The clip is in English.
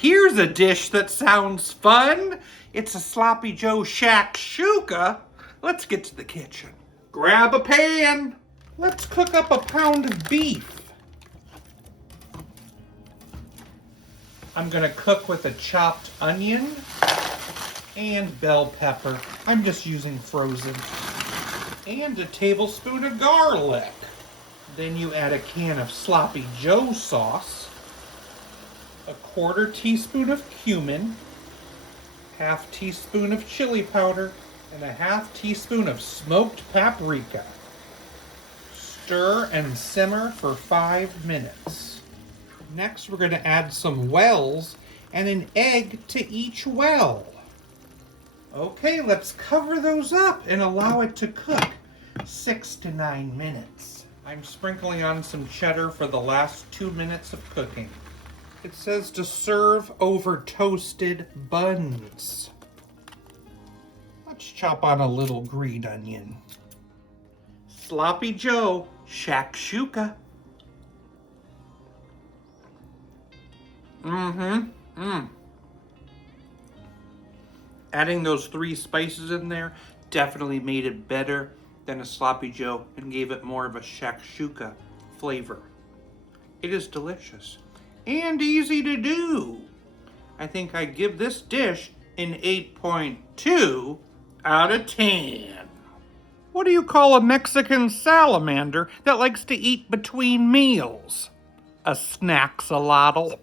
Here's a dish that sounds fun. It's a Sloppy Joe Shakshuka. Let's get to the kitchen. Grab a pan. Let's cook up a pound of beef. I'm gonna cook with a chopped onion and bell pepper. I'm just using frozen. And a tablespoon of garlic. Then you add a can of Sloppy Joe sauce, a 1/4 teaspoon of cumin, 1/2 teaspoon of chili powder, and a 1/2 teaspoon of smoked paprika. Stir and simmer for 5 minutes. Next, we're going to add some wells and an egg to each well. Okay, let's cover those up and allow it to cook 6 to 9 minutes. I'm sprinkling on some cheddar for the last 2 minutes of cooking. It says to serve over toasted buns. Let's chop on a little green onion. Sloppy Joe Shakshuka. Adding those 3 spices in there definitely made it better than a Sloppy Joe and gave it more of a Shakshuka flavor. It is delicious and easy to do. I think I give this dish an 8.2 out of 10. What do you call a Mexican salamander that likes to eat between meals? A snack-salotl.